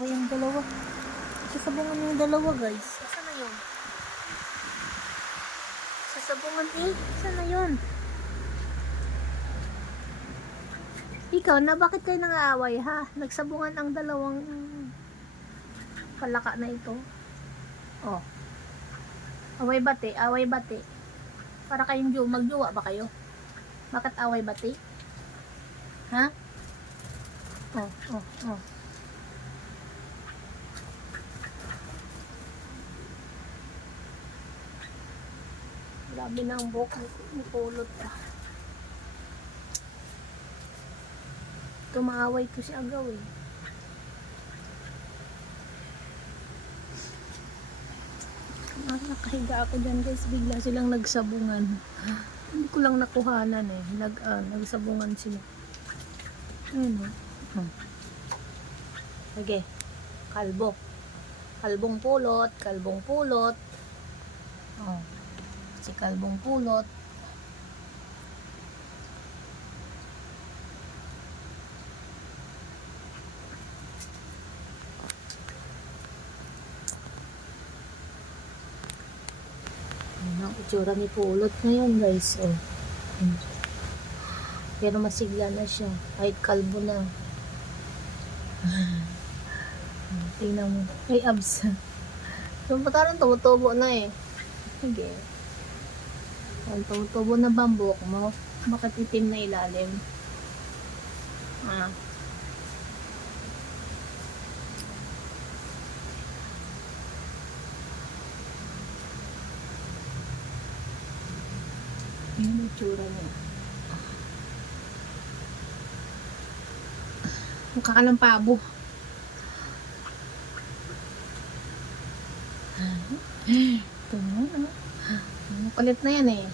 O yung dalawa. Sasabungan yung dalawa guys. Saan na yun? Sasabungan eh. Saan na yun? Ikaw na, bakit kayo nang-aaway ha? Nagsabungan ang dalawang palaka na ito. Oh. Away bati, away bati. Para kayong magjuwa ba kayo? Bakit away bati? Ha? Oh, oh, oh. Grabe na ang buhok ni Pulot ah. Tumaaway to si Agaw eh. Nakahiga ako dyan guys, bigla silang nagsabungan. Hindi ko lang nakuhanan eh. Nagsabungan sila. Ayun oh. Okay. Kalbo. Kalbong pulot. Kalbong pulot. Oh. Si kalbong pulot. Ayan ang itsura ni Pulot ngayon guys. Oh. Pero masigla na siya. Kahit kalbo na. Tingnan mo. May abs. Yung parang tumutubo na eh. Sige. Ang tumutubo na bambok mo. Bakit itim na ilalim? Ah. Yung itsura niya. Mukha ka ng pabo. Ito mo, no? Kulit na yan eh.